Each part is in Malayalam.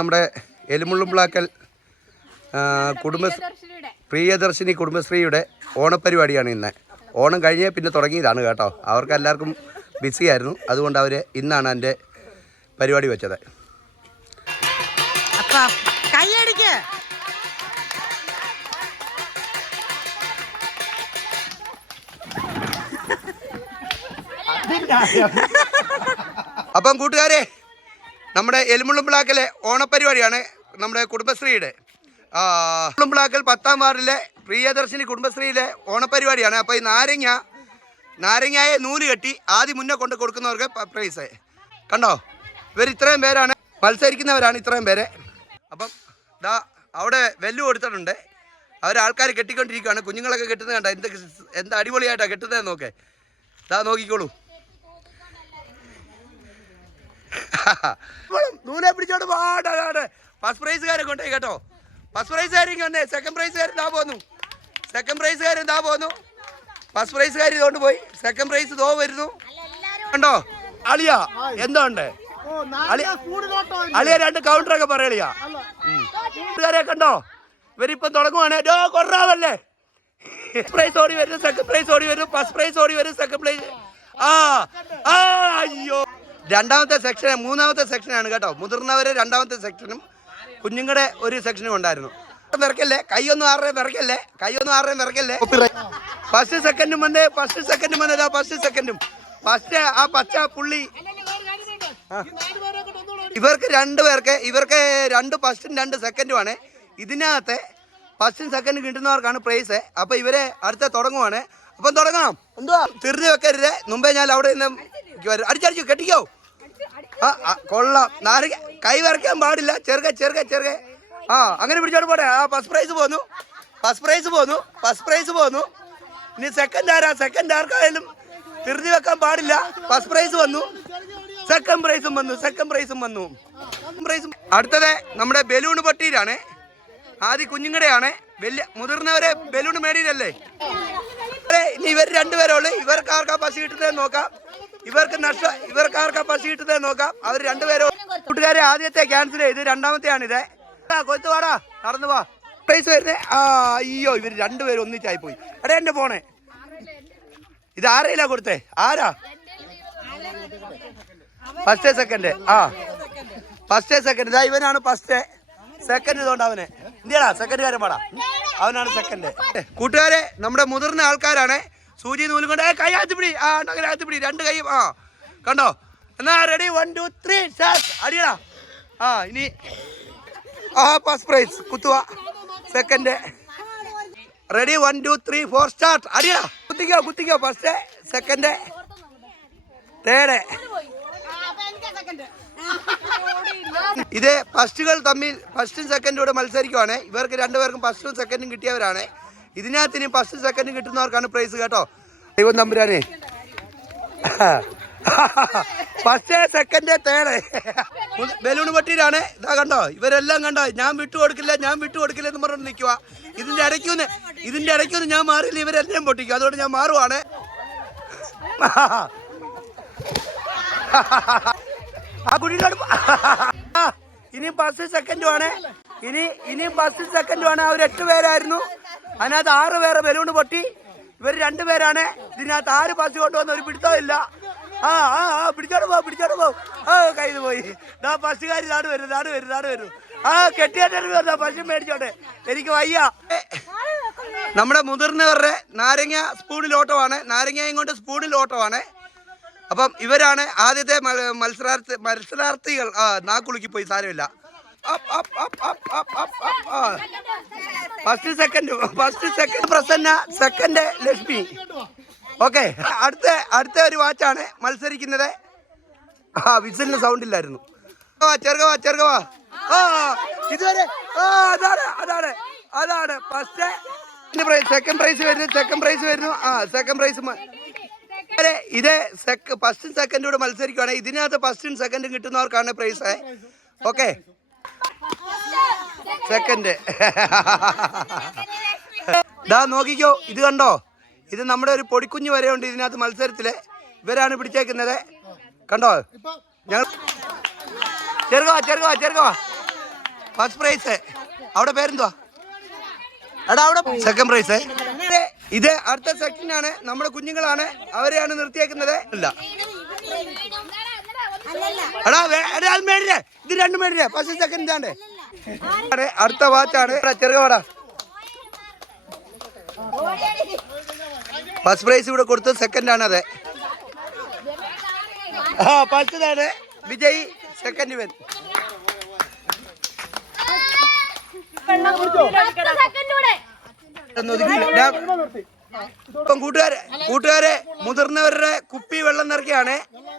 നമ്മുടെ എലുമുള്ളുംപ്ലാക്കൽ കുടുംബ പ്രിയദർശിനി കുടുംബശ്രീയുടെ ഓണപ്പരിപാടിയാണ് ഇന്ന്. ഓണം കഴിഞ്ഞേ പിന്നെ തുടങ്ങിയതാണ് കേട്ടോ. അവർക്ക് എല്ലാവർക്കും ബിസിയായിരുന്നു അതുകൊണ്ട് അവർ ഇന്നാണ് എന്റെ പരിപാടി വെച്ചത്. അപ്പൊ കൈയടിക്ക് അപ്പം കൂട്ടുകാരെ നമ്മുടെ എലുമുള്ളുംപ്ലാക്കലെ ഓണപ്പരിപാടിയാണ് നമ്മുടെ കുടുംബശ്രീയുടെ. ആ, എലുമുള്ളുംപ്ലാക്കൽ പത്താം വാർഡിലെ പ്രിയദർശിനി കുടുംബശ്രീയിലെ ഓണപ്പരിപാടിയാണ്. അപ്പോൾ ഈ നാരങ്ങ നാരങ്ങയെ നൂൽ കെട്ടി ആദ്യം മുന്നേ കൊണ്ട് കൊടുക്കുന്നവർക്ക് പ്രൈസ് കണ്ടോ? ഇവർ ഇത്രയും പേരാണ്. മത്സരിക്കുന്നവരാണ് ഇത്രയും പേരെ. അപ്പം ദാ അവിടെ വെല്ലു കൊടുത്തിട്ടുണ്ട്. അവർ ആൾക്കാർ കെട്ടിക്കൊണ്ടിരിക്കുകയാണ് കുഞ്ഞുങ്ങളൊക്കെ കെട്ടുന്നത് കണ്ട? എന്ത് എന്ത് അടിപൊളിയായിട്ടാണ് കെട്ടുന്നത് നോക്കേ. ദാ നോക്കിക്കോളൂ. നൂലെ പിടിച്ചോണ്ട് പാടാണ് ഫസ്റ്റ് പ്രൈസുകാരെ കൊണ്ടേ കേട്ടോ. ഫസ്റ്റ് പ്രൈസുകാരും വന്നേ. സെക്കൻഡ് പ്രൈസുകാരൻ ഇതാ പോന്നു. സെക്കൻഡ് പ്രൈസുകാരൻ ഇതാ പോന്നു. ഫസ്റ്റ് പ്രൈസുകാരി ഇതുകൊണ്ട് പോയി. സെക്കൻഡ് പ്രൈസ് ഇതോ വരുന്നു. ഉണ്ടോ അളിയ എന്തോ ഉണ്ട് അളി- അളിയ രണ്ട് കൗണ്ടറൊക്കെ പറയളിയാ കണ്ടോ? ഇവരിപ്പം തുടങ്ങുവാണ്. ഡോ കൊറാവല്ലേ? പ്രൈസ് ഓടി വരും സെക്കൻഡ് പ്രൈസ് ഓടി വരും ഫസ്റ്റ് പ്രൈസ് ഓടി വരും സെക്കൻഡ് പ്രൈസ് ആ അയ്യോ. രണ്ടാമത്തെ സെക്ഷൻ മൂന്നാമത്തെ സെക്ഷനാണ് കേട്ടോ. മുതിർന്നവരെ രണ്ടാമത്തെ സെക്ഷനും കുഞ്ഞുങ്ങളുടെ ഒരു സെക്ഷനും ഉണ്ടായിരുന്നു. വിറക്കല്ലേ കൈയൊന്നും ആരുടെയും വിറക്കല്ലേ കൈയൊന്നും ആരുടെയും വിറക്കല്ലേ ഫസ്റ്റ് സെക്കൻഡും വന്ന് ഫസ്റ്റ് സെക്കൻഡും വന്നതാ ഫസ്റ്റ് സെക്കൻഡും ഫസ്റ്റ് ആ പച്ച പുള്ളി. ഇവർക്ക് രണ്ട് പേർക്ക് ഇവർക്ക് രണ്ട് ഫസ്റ്റും രണ്ട് സെക്കൻഡുമാണ് ഇതിനകത്ത് ഫസ്റ്റും സെക്കൻഡും കിട്ടുന്നവർക്കാണ് പ്രൈസ് അപ്പൊ ഇവരെ അടുത്ത തുടങ്ങുവാണ്. അപ്പം തുടങ്ങണം. എന്തുവാ? തിരിഞ്ഞു വെക്കരുത്. മുമ്പേ ഞാൻ അവിടെ നിന്ന് വരും. അടിച്ചടിച്ചു കെട്ടിക്കോ. ആ കൊള്ളാം. നാരങ്ങ കൈ വരയ്ക്കാൻ പാടില്ല. ചെറുക ചെറുക ചെറുക. ആ അങ്ങനെ പിടിച്ചോട് പോട്ടെ. ആ ഫസ്റ്റ് പ്രൈസ് പോന്നു. ഫസ്റ്റ് പ്രൈസ് പോന്നു. ഫസ്റ്റ് പ്രൈസ് പോന്നു. ഇനി സെക്കൻഡ് ആരാ? സെക്കൻഡ് ആർക്കായാലും തിരിഞ്ഞു വെക്കാൻ പാടില്ല. ഫസ്റ്റ് പ്രൈസ് വന്നു. സെക്കൻഡ് പ്രൈസും വന്നു. സെക്കൻഡ് പ്രൈസും വന്നു. പ്രൈസും അടുത്തത് നമ്മുടെ ബലൂൺ പട്ടിയിലാണ് ആദ്യ കുഞ്ഞുങ്ങടെയാണ്. വലിയ മുതിർന്നവരെ ബലൂൺ മേടിയില്ലല്ലേ ഇനി ഇവർ രണ്ടുപേരുള്ളൂ ഇവർക്ക് ആർക്കാ പശു കിട്ടുന്നത് നോക്കാം. ഇവർക്ക് നഷ്ട ഇവർക്ക് ആർക്കാ പശു കിട്ടുന്നത് നോക്കാം. അവർ രണ്ടുപേരും കൂട്ടുകാരെ ആദ്യത്തെ ക്യാൻസൽ ചെയ്ത് രണ്ടാമത്തെ കൊത്തു വാടാ നടന്നു വാ. പൈസ വരുന്നേ. ആ അയ്യോ ഇവർ രണ്ടുപേരും ഒന്നിച്ചായി പോയി. എടാ എന്റെ പോണേ ഇത് ആരെയിലാ കൊടുത്തേ? ആരാ? ഫസ്റ്റ് സെക്കൻഡ് ആ. ഫസ്റ്റ് സെക്കൻഡ് ഇതാ ഇവനാണ് ഫസ്റ്റ് സെക്കൻഡ് ഇതുകൊണ്ട് അവന്. എന്തിയാടാ? കാര്യം പാടാ. അവനാണ് സെക്കൻഡ് കൂട്ടുകാരെ നമ്മുടെ മുതിർന്ന ആൾക്കാരാണ്. സൂചി നൂലും കൊണ്ട് കൈ ആത്തിപ്പിടി ആ അങ്ങനെ ആത്തിപ്പിടി രണ്ട് കൈയും ആ. കണ്ടോ? എന്നാ ready one two three start അടിയടാ. ആ ഇനി ആ first prize കുത്തുക second ready one two three four start അടിയടാ. കുത്തിക്കോ കുത്തിക്കോ. ഫസ്റ്റ് സെക്കൻഡ് തേർഡ് ഇത് ഫസ്റ്റുകൾ തമ്മിൽ ഫസ്റ്റും സെക്കൻഡും കൂടെ മത്സരിക്കുവാണ്. ഇവർക്ക് രണ്ടുപേർക്കും ഫസ്റ്റും സെക്കൻഡും കിട്ടിയവരാണ്. ഇനി ഫസ്റ്റും സെക്കൻഡും കിട്ടുന്നവർക്കാണ് പ്രൈസ് കേട്ടോ. ദൈവം തമ്പുരാനെ ഫസ്റ്റേ സെക്കൻഡ് തേർഡ് ബലൂൺ പട്ടിയിലാണ് ഇതാ കണ്ടോ? ഇവരെല്ലാം കണ്ടോ? ഞാൻ വിട്ടു കൊടുക്കില്ല ഞാൻ വിട്ടു കൊടുക്കില്ല എന്ന് പറഞ്ഞു നിൽക്കുക ഇതിന്റെ ഇടയ്ക്കൊന്ന് ഇതിന്റെ ഇടയ്ക്കൊന്ന് ഞാൻ മാറിയില്ല ഇവരെല്ലാം പൊട്ടിക്കും. അതുകൊണ്ട് ഞാൻ മാറുവാണ്. ആ. ആ, ഇനി ബസ് സെക്കൻഡും ആണ്. ഇനി ഇനി ബസ് സെക്കൻഡും ആണ്. അവർ എട്ട് പേരായിരുന്നു. അതിനകത്ത് ആറ് പേരെ ബലൂണ് പൊട്ടി. ഇവർ രണ്ടുപേരാണ് ഇതിനകത്ത് ആറ് ബസ് കൊണ്ടുവന്ന ഒരു പിടുത്തമില്ല ആ ആ ആ പിടിച്ചോട് പോ പിടിച്ചോട് പോ. ആ കയ്യിൽ പോയി. ദാ പശുകാർ നാട് വരും നാട് വരും നാട് വരും. ആ കെട്ടിയാട്ട് വരുന്ന പശു മേടിച്ചോട്ടെ എനിക്ക് വയ്യ. നമ്മുടെ മുതിർന്നവരുടെ നാരങ്ങ സ്പൂണിൽ ഓട്ടമാണ് നാരങ്ങയും കൊണ്ട് സ്പൂണിൽ ഓട്ടമാണ് അപ്പം ഇവരാണ് ആദ്യത്തെ മത്സരാർത്ഥി മത്സരാർത്ഥികൾ. ആ നാക്കുളുക്കി പോയി സാരമില്ല. First second first second Prasanna second Lakshmi. Okay അടുത്ത അടുത്ത ഒരു വാച്ചാണ് മത്സരിക്കുന്നത്. ആ വിസിലിന് സൗണ്ട് ഇല്ലായിരുന്നു ചെറുകവാ ചെറുകവാ ആ ഇതുവരെ ആ അതാണ് അതാണ് അതാണ്. ഫസ്റ്റ് സെക്കൻഡ് പ്രൈസ് വരുന്നു സെക്കൻഡ് പ്രൈസ് വരുന്നു. ആ സെക്കൻഡ് പ്രൈസ് ഇത് സെക്ക ഫസ്റ്റും സെക്കൻഡും കൂടെ മത്സരിക്കുവാണെങ്കിൽ ഇതിനകത്ത് ഫസ്റ്റും സെക്കൻഡും കിട്ടുന്നവർക്കാണ് പ്രൈസ് ഓക്കെ സെക്കൻഡ് ദാ നോക്കിക്കോ ഇത് കണ്ടോ? ഇത് നമ്മുടെ ഒരു പൊടിക്കുഞ്ഞ് വരെ ഉണ്ട് ഇതിനകത്ത് മത്സരത്തിൽ. ഇവരാണ് പിടിച്ചേക്കുന്നത്. കണ്ടോ? ഞങ്ങൾ ചെറുകോ ചെറുകോ ചെറുകോ ഫസ്റ്റ് പ്രൈസ് അവിടെ പേരെന്തുവാ? എടാ അവിടെ സെക്കൻഡ് പ്രൈസ് ഇത് അടുത്ത സെക്ഷനാണ്. ആണ് നമ്മുടെ കുഞ്ഞുങ്ങളാണ്. അവരെയാണ് നിർത്തിയേക്കുന്നത്. അല്ല. എടാ എടാ, അത് മേടില്ലേ ഇത് രണ്ട് മേടില്ലേ ഫസ്റ്റ് സെക്കൻഡ് ഇതാണ്ട് അടുത്ത വാച്ചാണ്. ചെറുകവാടാ ഫസ്റ്റ് പ്രൈസ് ഇവിടെ കൊടുത്ത സെക്കൻഡ് ആണ് അതെ. ആ ഫസ്റ്റതാണ് വിജയ് സെക്കൻഡ് ഇവൻ. ഒന്ന് ഒതുക്കി. ഡാ. ഇപ്പം കൂട്ടുകാരെ കൂട്ടുകാരെ മുതിർന്നവരുടെ കുപ്പി വെള്ളം നിറക്കുകയാണ്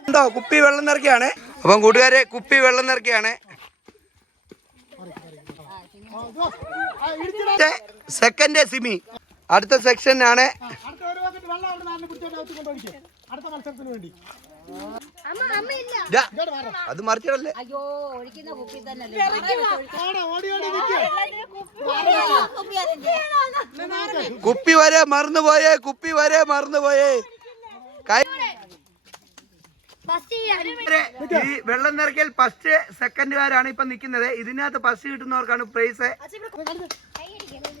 ഉണ്ടോ? കുപ്പി വെള്ളം നിറക്കുകയാണ് അപ്പം കൂട്ടുകാരെ കുപ്പി വെള്ളം നിറക്കുകയാണ് സെക്കൻഡ് സിമി. അടുത്ത സെക്ഷൻ ആണ് അടുത്ത മത്സരത്തിന് വേണ്ടി. അത് മറിച്ചിടല്ലേ? അയ്യോ ഒഴിക്കുന്ന കുപ്പി തന്നെ ആടെ ഓടി ഓടി നിൽക്കേ കുപ്പി വരെ മറന്നുപോയേ കുപ്പി വരെ മറന്നുപോയേ കൈ ഈ വെള്ളം നിറയ്ക്കൽ ഫസ്റ്റ് സെക്കൻഡുകാരാണ് ഇപ്പൊ നിൽക്കുന്നത്. ഇതിനകത്ത് ഫസ്റ്റ് കിട്ടുന്നവർക്കാണ് പ്രൈസ്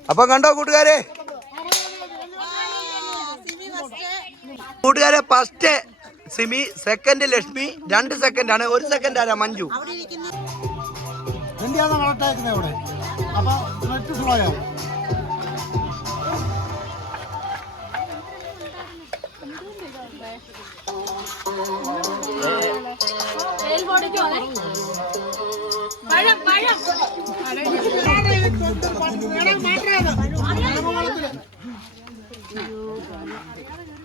അപ്പൊ കണ്ടോ കൂട്ടുകാരെ? കൂട്ടുകാരെ ഫസ്റ്റ് സിമി സെക്കൻഡ് ലക്ഷ്മി രണ്ട് സെക്കൻഡ് ആണ് ഒരു സെക്കൻഡ് ആരാ മഞ്ജു എന്തിനാണ് വളർത്താക്കുന്നത് അവിടെ അപ്പൊ നെറ്റ് സ്ലോ ആവും അറിയാടാ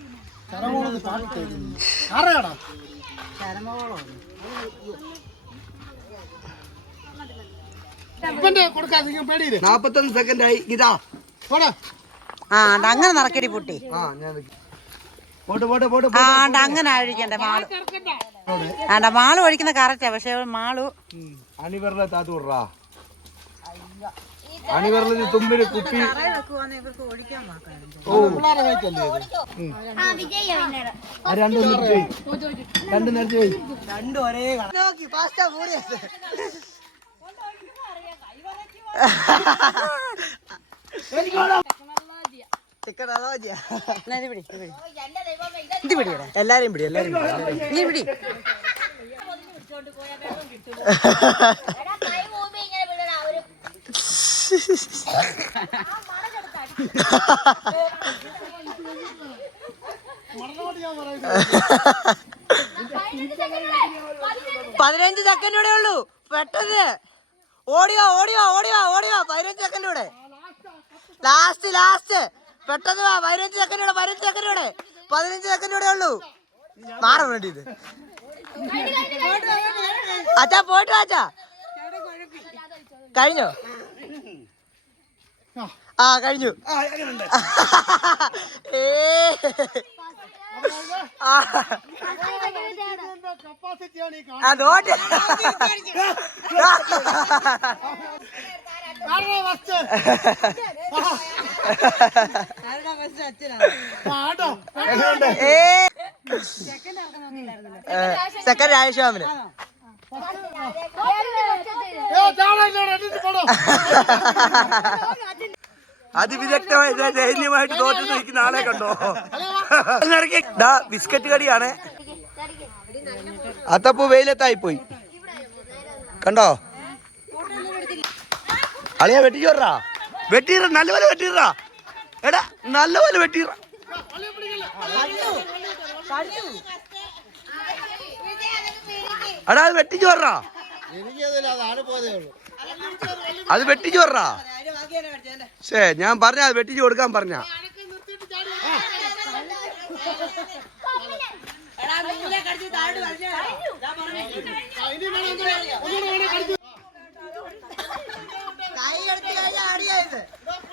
നാപ്പത്തൊന്ന് സെക്കൻഡ് ആയി. ഇതാ. ആ അങ്ങനെ നടക്കടി പൊട്ടി. ആ അങ്ങനെ ഒഴിക്കണ്ടേ മാൾ. ആണ്ട മാൾ ഒഴിക്കുന്ന കറക്റ്റാ പക്ഷെ മാളു അണിവറിലെ താത്തു വിട്രാ അണിവറിൽ തുമ്പിൽ കുപ്പി. ഓ. രണ്ടു നേരത്തെ രണ്ട് രണ്ട് ഇത് പിടി. ഇത് പിടിയടാ. എല്ലാരും പിടി എല്ലാരും നീ പിടി. പതിനഞ്ച് സെക്കൻഡ് കൂടെ ഉള്ളൂ. പെട്ടെന്ന്. ഓടിയോ ഓടിയോ ഓടിയോ ഓടിയോ. പതിനഞ്ച് സെക്കൻഡ് കൂടെ ലാസ്റ്റ് ലാസ്റ്റ് പെട്ടെന്ന് വാ. പതിനഞ്ച് സെക്കൻഡ് കൂടെ പതിനഞ്ച് സെക്കൻഡ് കൂടെ പതിനഞ്ച് സെക്കൻഡ് കൂടെ ഉള്ളൂ. മാറാൻ വേണ്ടിയത് അച്ഛാ പോയിട്ട് അച്ഛാ. കഴിഞ്ഞോ? ആ. കഴിഞ്ഞു. സെക്കൻഡ് രാജസ്വാമിന് ഏ, ചാടാ. അതിവിദഗ്ധമായി ദൈന്യമായിട്ട് തോറ്റു നിൽക്കുന്ന ആളെ കണ്ടോ? ഡാ ബിസ്ക്കറ്റ് കടിയാണ്. അത്തപ്പൂ വെയിലത്തായി പോയി. കണ്ടോ? അളിയ വെട്ടിച്ചോറാ വെട്ടി നല്ലപോലെ വെട്ടിടാ എടാ നല്ലപോലെ വെട്ടി എടാ അത് വെട്ടിച്ചോറാ. അത് വെട്ടിച്ചോറാ ശേ ഞാൻ പറഞ്ഞ അത് വെട്ടിച്ചു കൊടുക്കാൻ പറഞ്ഞ.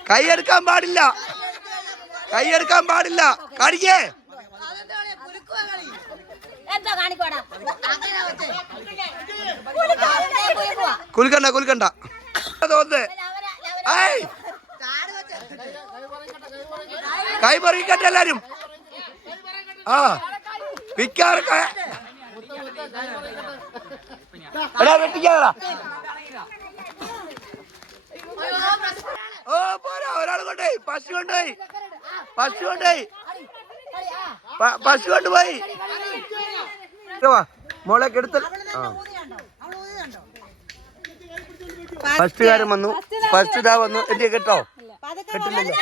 കൈ എടുക്കാൻ പാടില്ല. കൈ എടുക്കാൻ പാടില്ല. കാണിക്കേ. കുലുക്കണ്ട കുലുക്കണ്ട. ഏയ് കൈ പറിക്കട്ടെ എല്ലാരും. ആ വിൽക്കാറൊക്കെ. എടാ വെട്ടിക്കാടാ ഓ പോരാ ഒരാൾ കൊണ്ടുപോയി. പശു കൊണ്ടുപോയി. പശു കൊണ്ടുപോയി. പശു കൊണ്ടുപോയി. മോളെ കെടുത്തൽ ഫസ്റ്റുകാരൻ വന്നു ഫസ്റ്റ് ഇതാ വന്നു എന്റെ കേട്ടോ? കെട്ടില്ലല്ലോ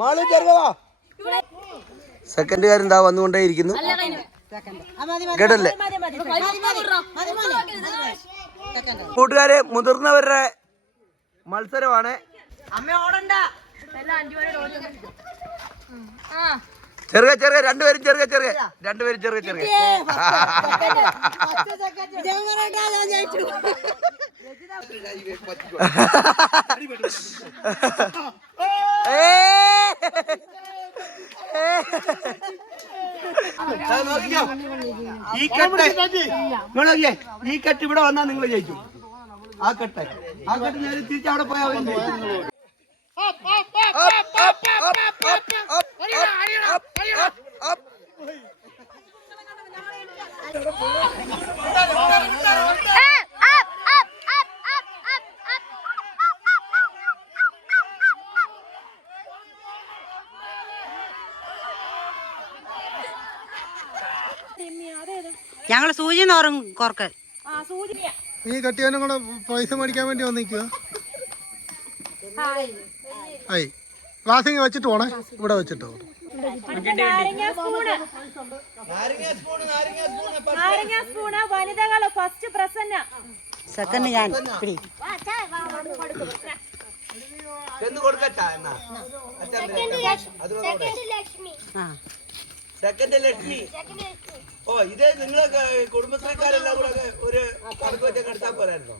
മാളു സെക്കൻഡ് സെക്കൻഡുകാരൻ ഇതാ വന്നുകൊണ്ടേയിരിക്കുന്നു കേട്ടല്ലേ? കൂട്ടുകാരെ മുതിർന്നവരുടെ മത്സരമാണ്. അമ്മ ഓടണ്ട. ചെറുക ചെറുക രണ്ടുപേരും ചെറുക ചെറുക രണ്ടുപേരും ചെറുക ചെറുക ഈ കെട്ട് നിങ്ങളെ ഈ കെട്ട് ഇവിടെ വന്നാൽ നിങ്ങൾ ജയിച്ചു ആ കെട്ട് ആ കെട്ട് നേരെ തിരിച്ച് അവിടെ പോയാൽ അവരും ജയിച്ചു. ഞങ്ങൾ സൂചി നോറും കോർക്കൽ നീ കെട്ടിയവനും കൂടെ പൈസ മേടിക്കാൻ വേണ്ടി വന്നിക്കുക ആയി ക്ലാസ്സിങ് വെച്ചിട്ട് പോണേ. ഇവിടെ വെച്ചിട്ട് സ്പൂണ് നാരങ്ങ സ്പൂണ്. വനിതകൾ ഫസ്റ്റ് പ്രസന്ന. സെക്കൻഡ് ഞാൻ സെക്കൻഡ് ലക്ഷ്മി. ഓ ഇത് നിങ്ങളെ കുടുംബശ്രീക്കാരെല്ലാം കൂടെ ഒരു കണക്ക് വെച്ചൊക്കെ എടുത്താൽ പോരായിരുന്നോ?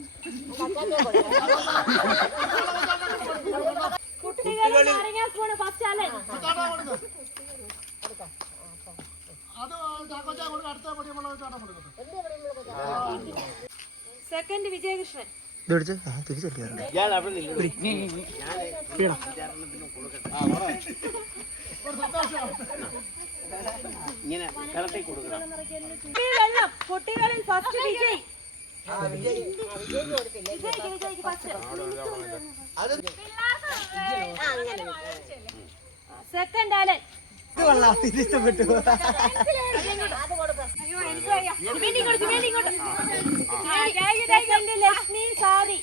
കുട്ടികൾ സെക്കൻഡ് വിജയകൃഷ്ണൻ കുട്ടികളിൽ ഫസ്റ്റ് വിജയ് ലക്ഷ്മി സാദി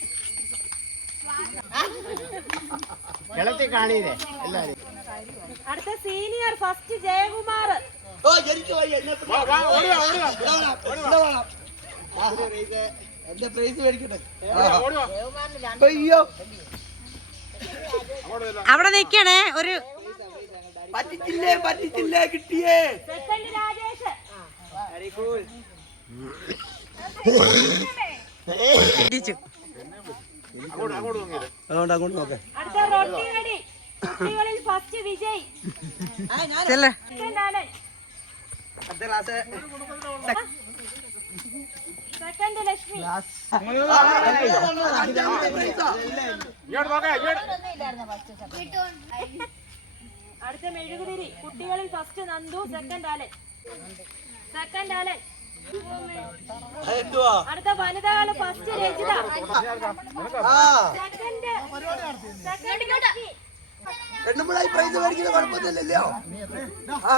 അടുത്ത സീനിയർ ഫസ്റ്റ് ജയകുമാർ. എന്റെ പ്രൈസ് മേടിക്കട്ടെ? അയ്യോ. അവിടെ നിൽക്കണേ ഒരു പറ്റിച്ചില്ലേ പറ്റിച്ചില്ലേ കിട്ടിയേ? രാജേഷ്. ഇടിച്ചു അതുകൊണ്ട് അങ്ങോട്ട് നോക്കാം. അടുത്ത റൊട്ടി അടുത്ത മെഴുകുതിരി. കുട്ടികളിൽ first Nandu second Alan second Alan അടുത്ത വനിതകൾ ഫസ്റ്റ് രചിത ആ. സെക്കൻഡ് സെക്കൻഡ് പ്രൈസ് മേടിക്കുന്ന കുഴപ്പമൊന്നുമില്ലല്ലോ. ആ